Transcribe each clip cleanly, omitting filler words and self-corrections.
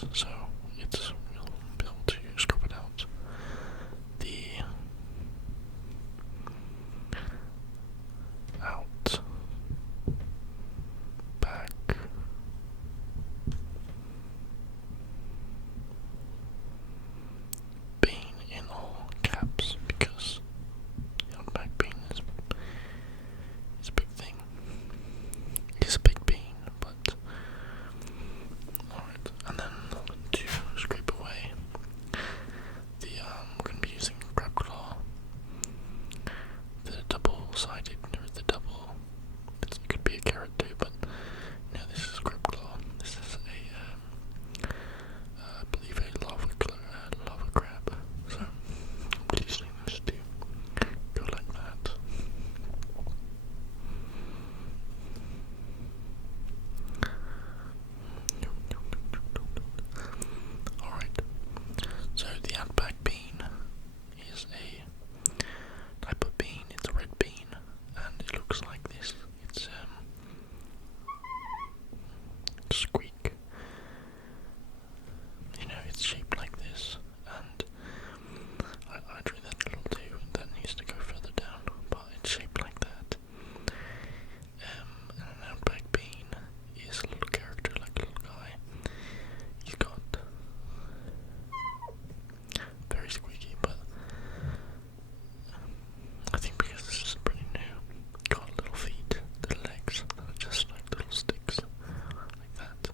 this, so we'll be able to scrub it out. The Outback bean in all caps, because the Outback bean is a big thing. It's a big bean, but alright, and then to scrape away we're going to be using crab claw, the double-sided, or the double, it could be a carrot too, but no, this is crab claw. This is I believe a lava crab, so I'm using this to go like that. Alright, so the Outback bean is a type of bean. It's a red bean, and it looks like this. It's squeak. You know, it's shaped like this, and I drew that little too. That needs to go further down, but it's shaped like that. And an Outback bean is a little character, like a little guy. He's got very squeaky, but I think because this is pretty new, got little feet, little legs that are just like little sticks, like that.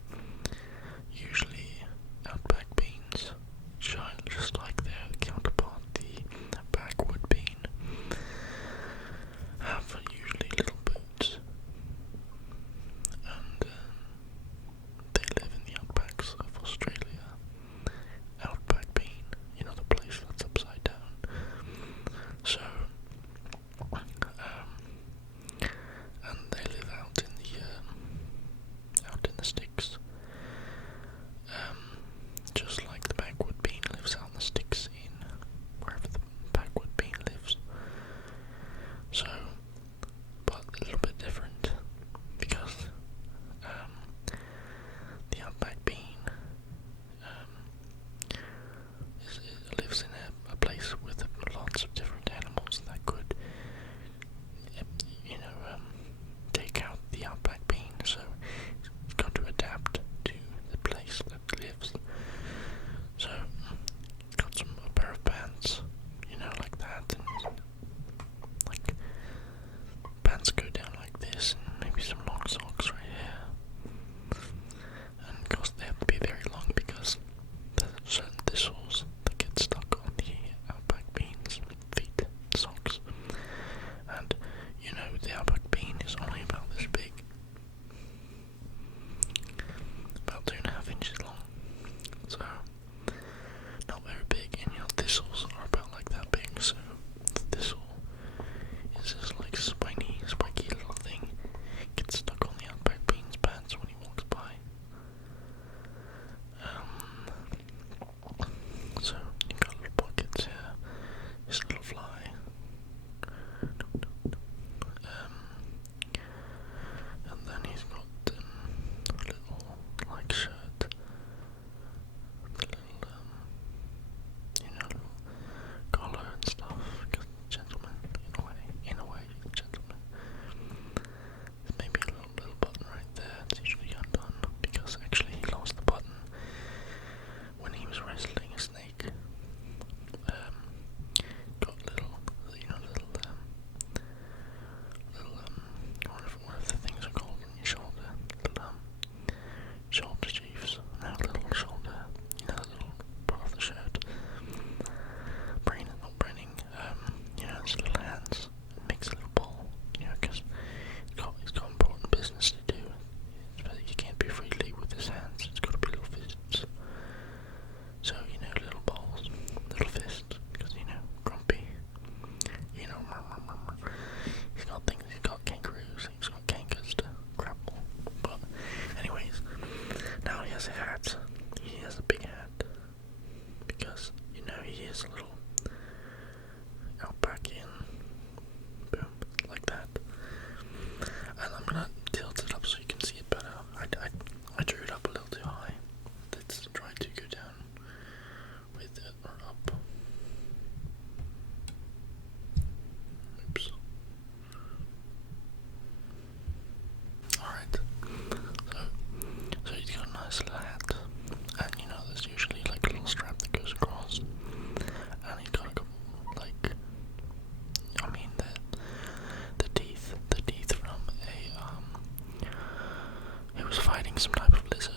was fighting some type of lizard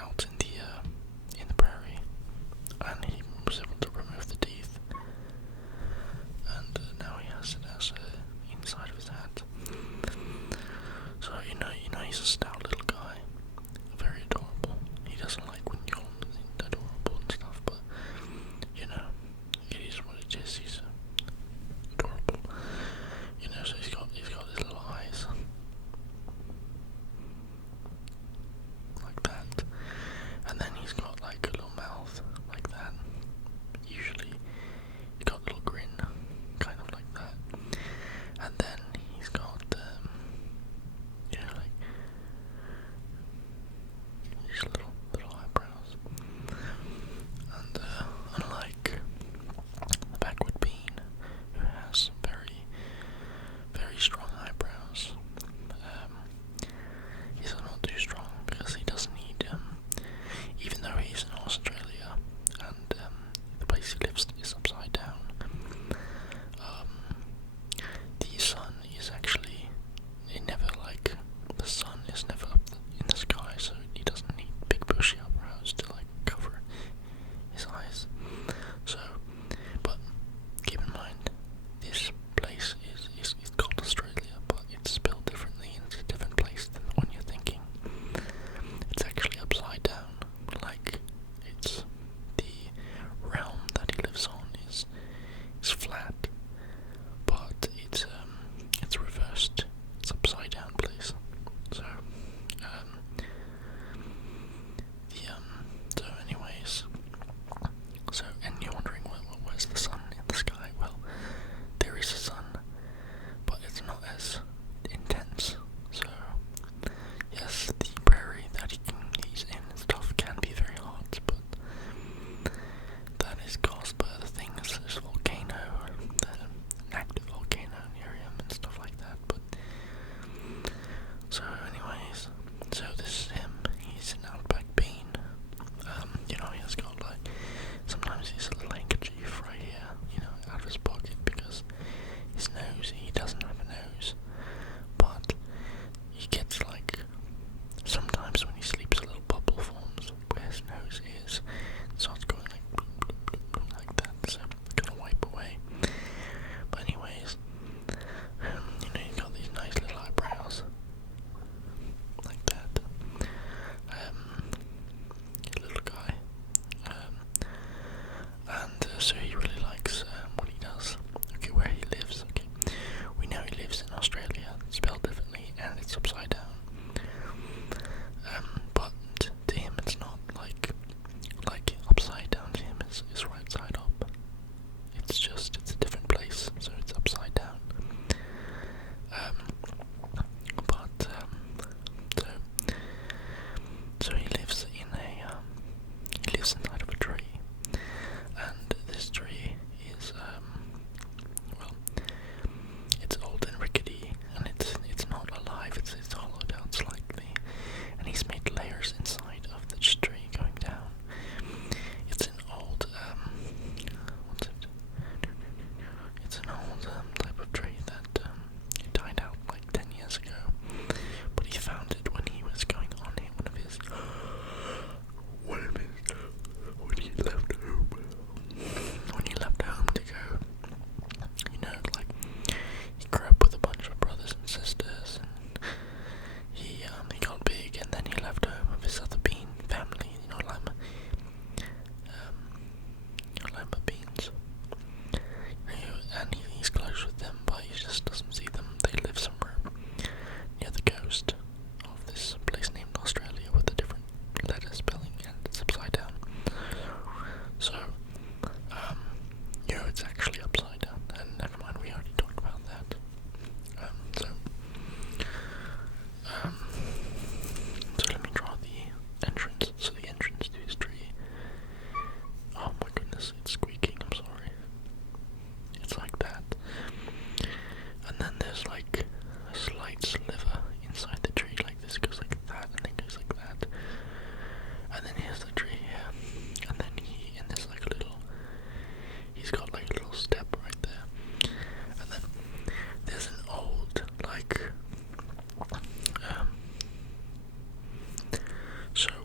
out in the prairie, and he was able to remove the teeth, and now he has it as inside of his hat. So you know he's a stout little guy, very adorable. He doesn't like when you call him adorable and stuff, but you know, it is what it is. He's adorable. You know, so he's got his little eyes like that, and then he's got like a little mouth like that. Usually, he's got a little grin, kind of like that, and then he's got you know, like these little eyebrows, and unlike the backward bean, who has very very strong eyebrows. He's not too strong because he doesn't need even though he's in Australia and the place he lives is upside down. The sun is actually the sun is never up in the sky, so he doesn't need big bushy eyebrows to like cover his eyes. So, but keep in mind, this place is called Australia, but it's spelled differently and it's a different place than the one you're thinking. It's actually upside down, like it's the realm that he lives on is flat, but it's reversed. It's upside down place. So so anyways, and you're wondering where's the sun in the sky? Well, there is a sun, but it's not as intense. So yes, the prairie that he's in and stuff can be very hot, but that is caused by other things. There's a volcano, an active volcano near him and stuff like that. But so anyways, so this is him. He's an Outback bean. You know, he has got like, sometimes he's a little handkerchief right here, you know, out of his pocket, because his nose, he doesn't have a nose, but he gets like, sometimes when he sleeps a little bubble forms where his nose is, it starts going like, bloop, bloop, bloop, bloop, like that, so I'm gonna wipe away. But anyways, you know, he's got these nice little eyebrows, like that, little guy, and so he really likes what he does. Okay, where he lives, okay, we know he lives in Australia, spelled differently, and it's upside down, but to him it's not like upside down. To him is right side up. It's a different place, so it's upside down. But so he lives inside of a tree, and this tree is well, it's old and rickety, and it's not alive. It's hollowed out slightly, and he's made layers inside of the tree going down. It's an old what's it? It's an old type of tree that it died out like 10 years ago, but he found it when he was going on one of his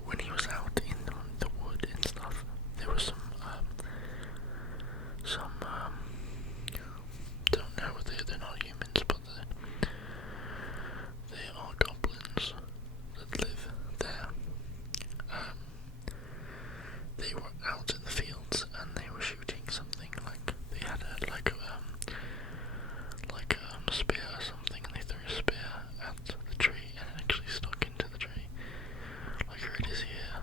when he was out in the wood and stuff, there was don't know, they're not humans, but they are goblins that live there. They were out in the fields and they were shooting something, like they had a spear or something, and they threw a spear at the tree and it actually stuck into the tree. Like, here it is here.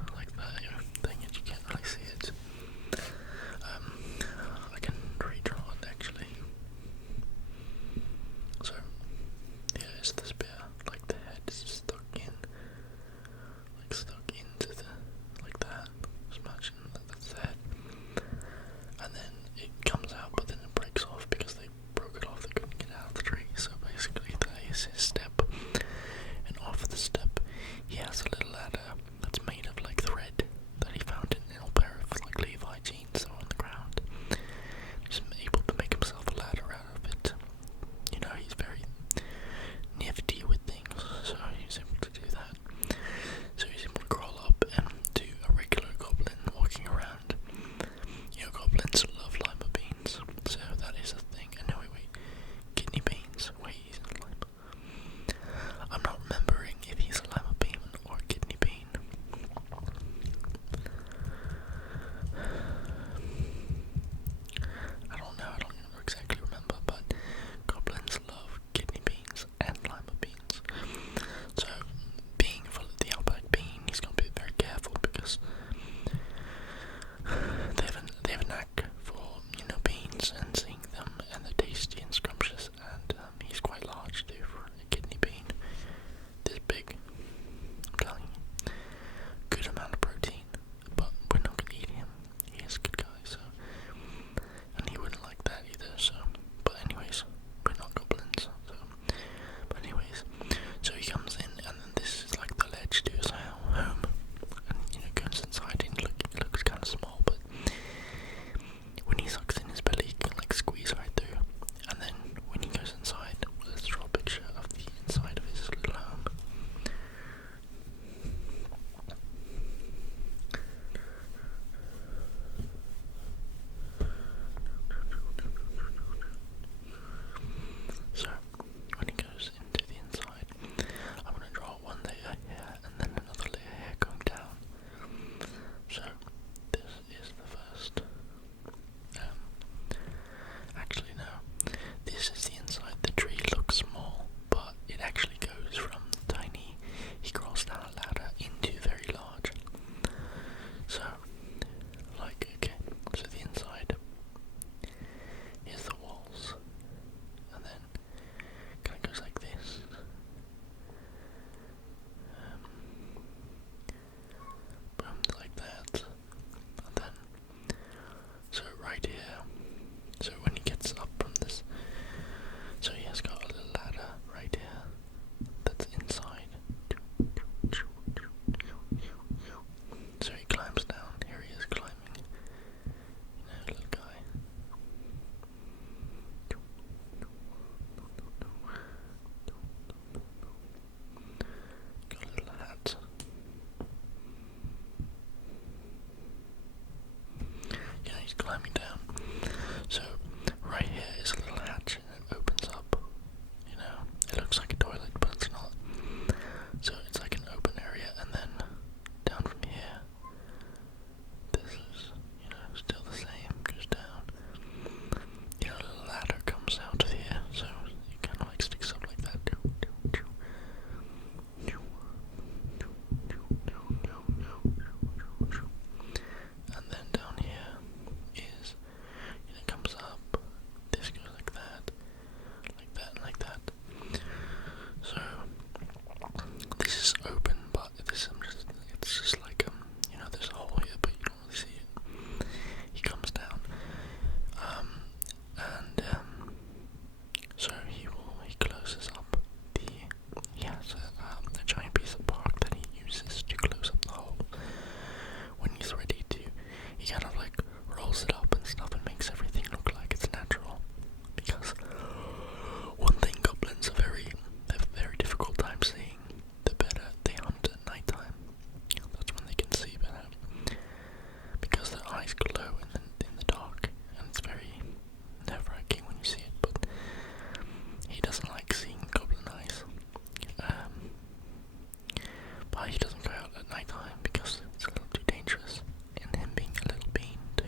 but he doesn't go out at night time because it's a little too dangerous, and him being a little bean too.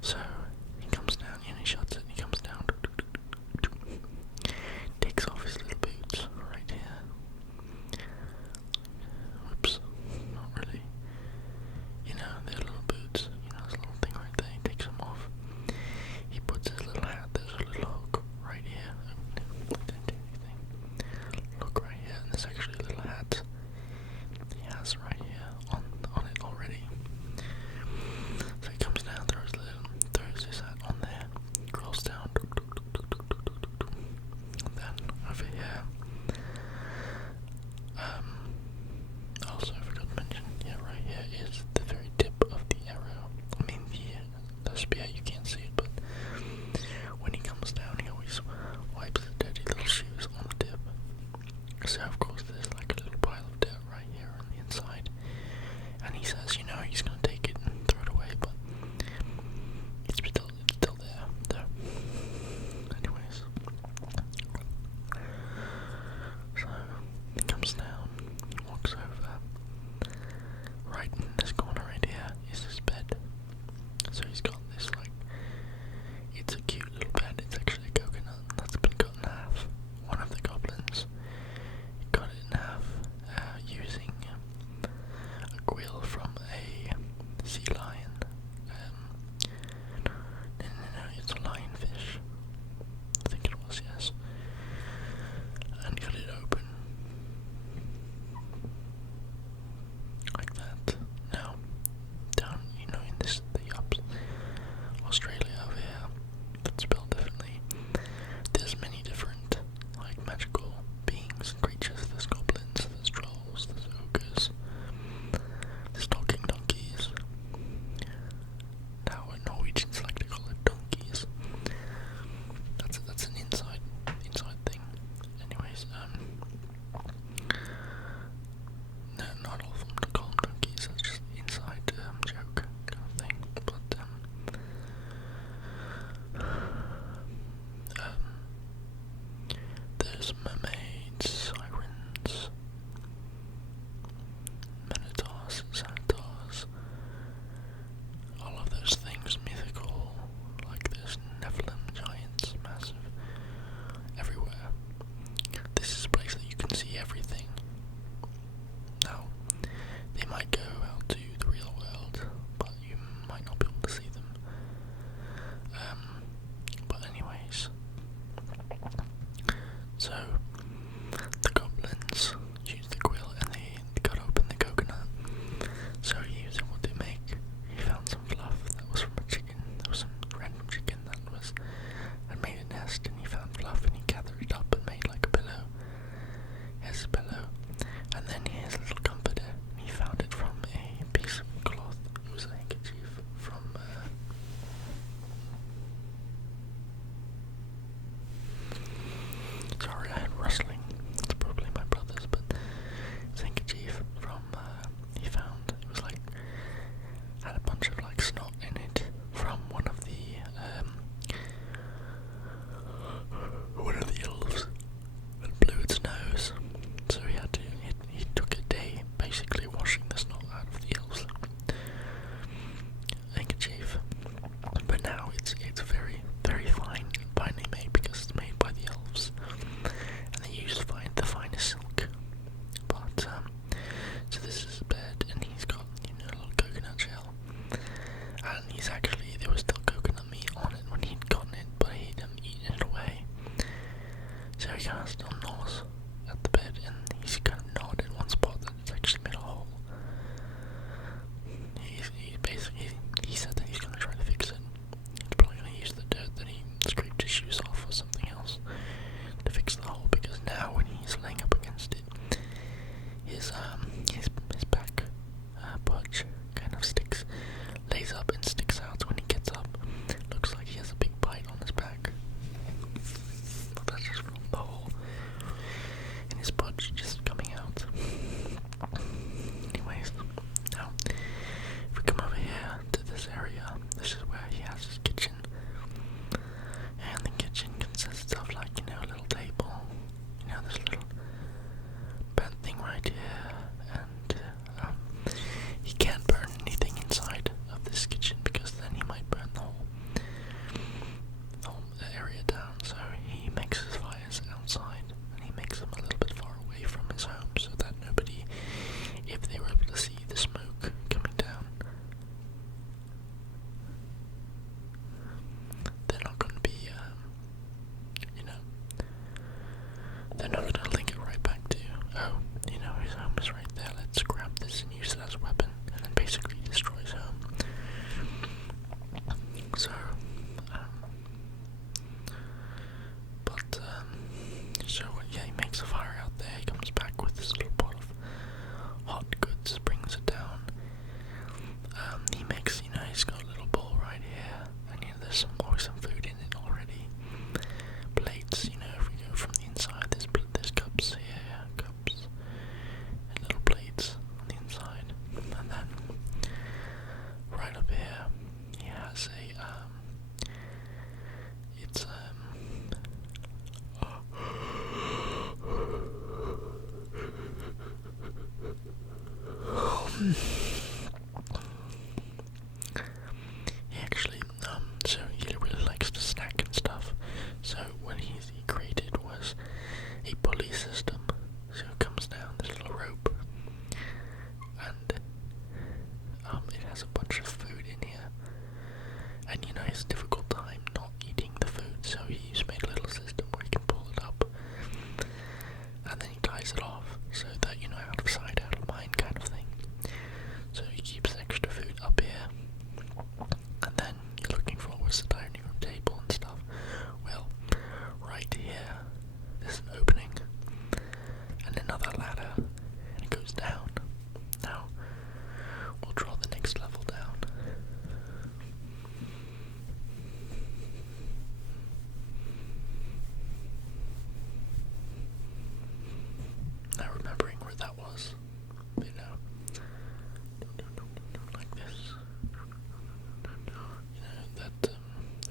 So he comes down, he shuts it, and he comes down, takes off his little boots right here. Whoops, not really. You know, they're little boots, this little thing right there, he takes them off. He puts his little hat, there's a little hook right here. I didn't do anything. Look right here, and there's actually a little hat he has right here on it already. So he comes down, throws his hat on there, crawls down, and then over here. Also I forgot to mention, right here is the very tip of the arrow. I mean the spear, you can't see it, but when he comes down he always wipes his dirty little shoes on the tip. So of course there's like a little pile of dirt right here on the inside. And he says, he's gonna take it and throw it away, but it's still there. Anyways. So he comes down, walks over. Right in this corner right here is his bed. So he's got this it's a cute little bed. It's actually a coconut that's been cut in half. One of the goblins cut it in half using a quill from a sea lion. No, it's a lionfish. I think it was, yes. And cut it open like that. Now, down, in the ups, Australia over here, that's spelled differently. There's many different, magical beings and creatures. There's goblins, there's trolls, there's ogres, there's talking donkeys. Now, Norwegians like to call it donkeys. That's an inside thing. Anyways, no, not all of them call them donkeys. That's just inside joke kind of thing. But there's mermaids, sirens, he actually, so he really likes to snack and stuff. So what he created was a pulley system. So it comes down this little rope, and it has a bunch of food in here. And he has a difficult time not eating the food, so he's made a little system where he can pull it up, and then he ties it off so that, out of sight, out of mind kind of thing. So he keeps extra food up here, and then you're looking for what's the dining room table and stuff. Well, right here, there's an opening, and another ladder, and it goes down. Now, we'll draw the next level down. Now remembering where that was, like this, that the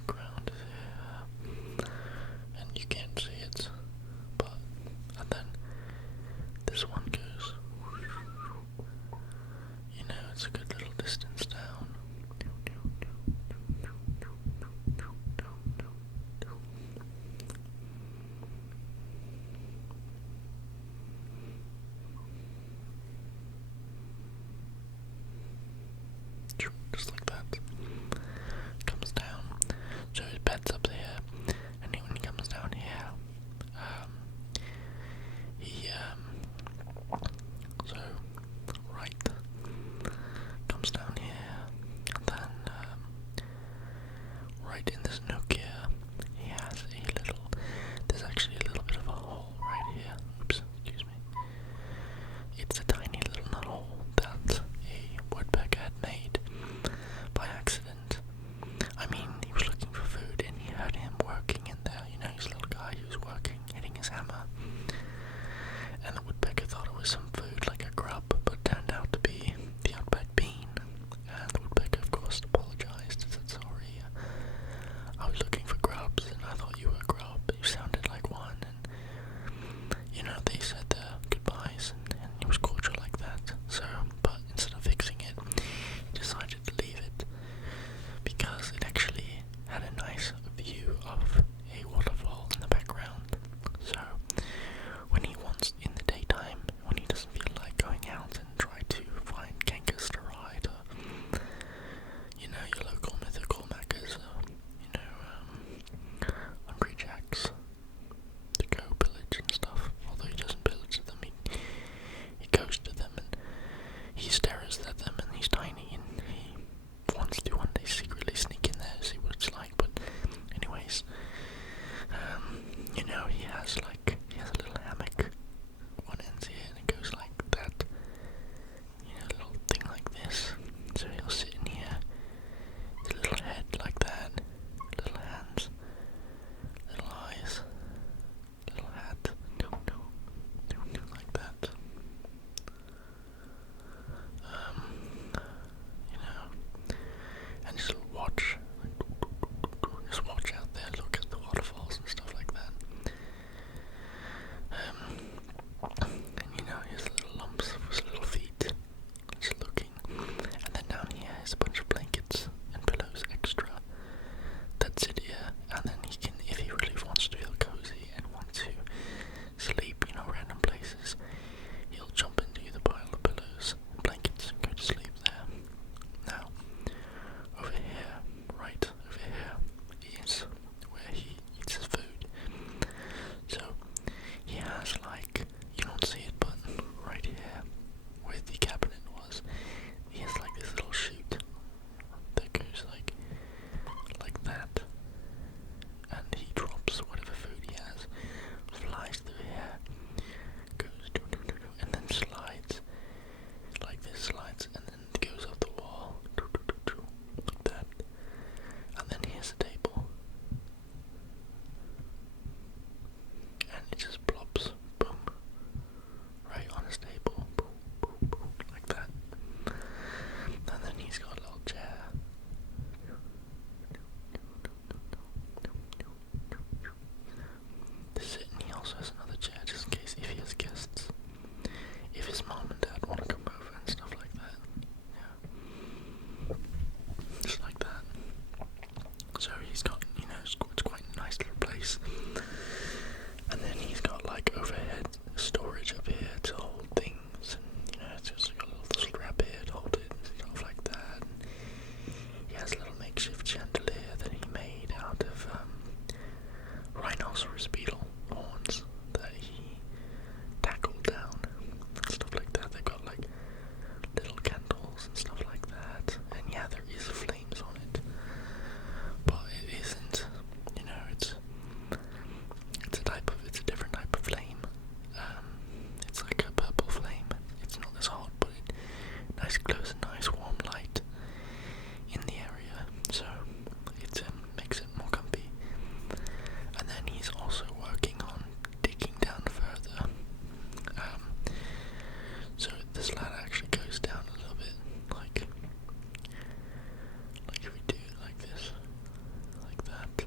ground is here, and you can't see it, and then this one goes, it's a good little distance down. Just like that. Comes down. So his bed's up there, and when he comes down here, so right, comes down here, and then right in this nook here, he has there's actually a little bit of a hole right here. Oops, excuse me. It's a tiny little nut hole that a woodpecker had made this ladder actually goes down a little bit, like if we do it like this, like that,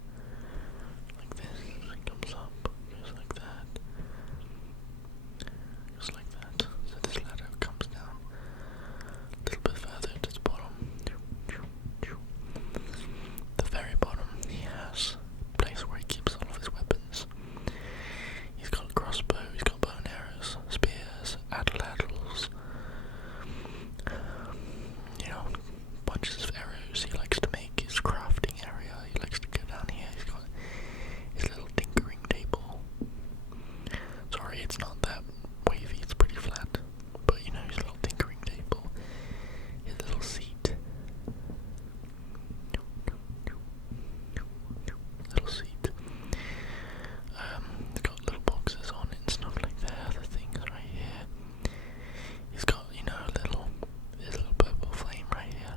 like this, it comes up, goes like that, just like that. So this ladder comes down a little bit further to the bottom. The very bottom, he has a place where he keeps all of his weapons. He's got a crossbow, he's got bow and arrows, spears, atlatls, bunches of arrows he likes to make his crafting area. He likes to go down here. He's got his little tinkering table. Sorry, it's not that wavy, it's pretty flat. But his little tinkering table, his little seat. Little seat. It's got little boxes on it and stuff like that. Other things right here. He's got, this little purple flame right here,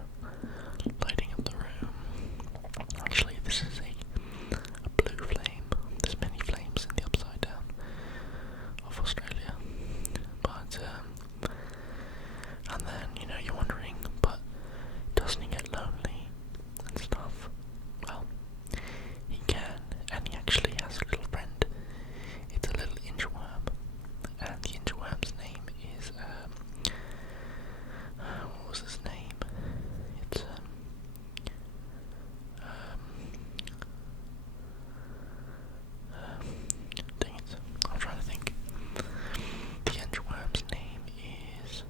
lighting up the room. Actually, this is a blue flame. There's many flames in the upside down of Australia. But, and then, you're wondering, but doesn't he get lonely and stuff? Well, he can, and he actually has a little friend. It's a little inchworm, and the inchworm's name is, what was his name? It's, dang it, I'm trying to think. The inchworm's name is,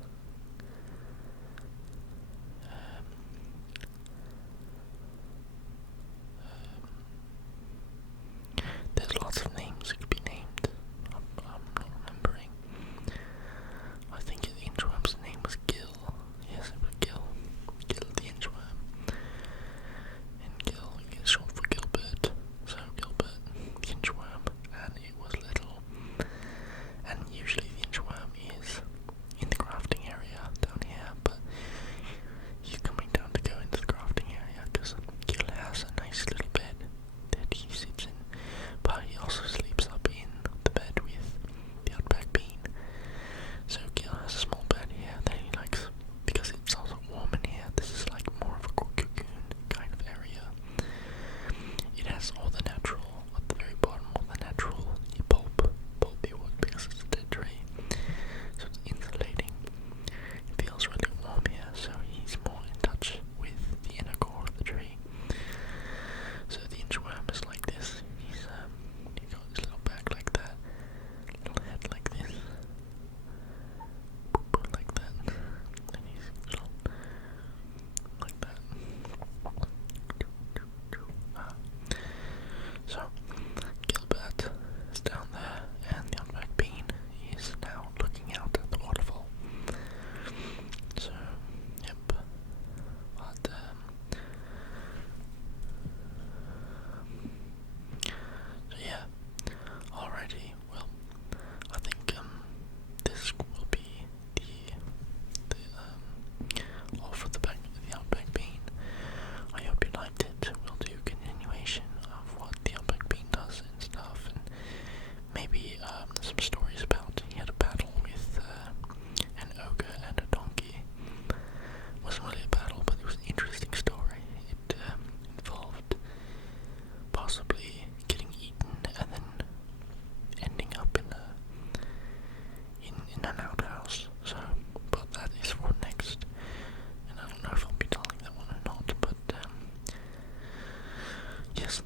there's lots of names it could be named. I'm not remembering. I think the inchworm's name was Gil. Yes, it was Gil. Gil the inchworm. And Gil is short for Gilbert. So Gilbert the inchworm, and it was little. And usually the inchworm is in the crafting area down here, but he's coming down to go into the crafting area because Gil has a nice little bed that he sits in, but he also sleeps up in the bed with the Outback bean. So Gil has a small bed here that he likes because it's also warm in here. This is like more of a cocoon kind of area. It has all the natural, at the very bottom, all the natural pulpy wood because it's a dead tree. So it's insulating. It feels really warm here, so he's more in touch with the inner core of the tree. So the inchworm is like this. He's got his little back like that, little head like this, like that, and he's little like that. So Gilbert is down there, and the Outback bean is now looking out at the waterfall. So, yep. But so yeah. Alrighty. Well, I think this will be the all for the Outback bean. I hope you liked it. We'll do a continuation of what the Outback bean does and stuff, and maybe some stories about he had a battle with an ogre and a donkey. It wasn't really a battle, but it was an interesting story. It involved possibly getting eaten and then ending up in an outhouse. So, but that is for next. And I don't know if I'll be telling that one or not, but yes,